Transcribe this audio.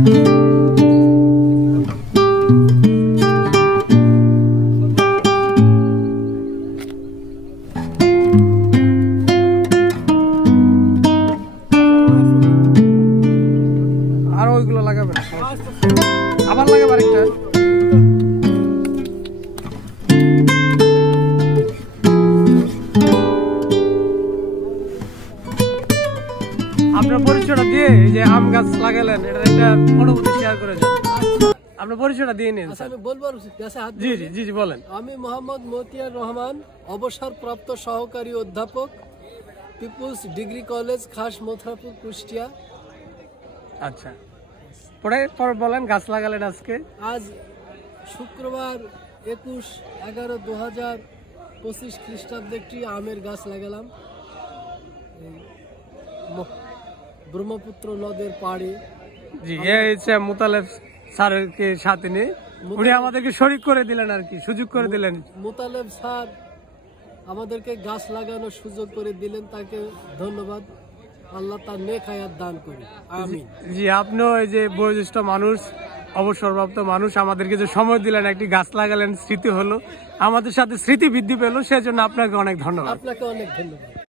আর ওইগুলো লাগাবেন, আবার লাগাবার একটা। আপনার পরিচয়টা দিয়ে, এই যে আম গাছ লাগালেন, এটা একটা অনুভূতি শেয়ার করে যান। আপনার পরিচয়টা দিয়ে নিন। আমি বলবো, জি জি জি জি বলেন। আমি মোহাম্মদ মতিয়ার রহমান, অবসরপ্রাপ্ত সহকারী অধ্যাপক, পিপুলস ডিগ্রি কলেজ, খাস মথুরাপুর, কুষ্টিয়া। আচ্ছা, পরে বলেন গাছ লাগালেন আজকে। আজ শুক্রবার 21/11/2025 খ্রিস্টাব্দে একটি আমের গাছ লাগালাম ব্রহ্মপুত্র নদের পাড়ে। জি, এই হচ্ছে মুতালেব স্যারকে সাথে নিয়ে উনি আমাদেরকে শরীক করে দিলেন আর কি, সুযোগ করে দিলেন। মুতালেব স্যার আমাদেরকে গাছ লাগানোর সুযোগ করে দিলেন, তাকে ধন্যবাদ। আল্লাহ তার নেক হায়াত দান করুন, আমিন। জি, আপনিও এই যে বয়োজ্যেষ্ঠ মানুষ, অবসরপ্রাপ্ত মানুষ, আমাদেরকে যে সময় দিলেন, একটি গাছ লাগালেন, স্মৃতি হলো, আমাদের সাথে স্মৃতি বৃদ্ধি পেল, সেজন্য আপনাকে অনেক ধন্যবাদ। আপনাকে অনেক ধন্যবাদ।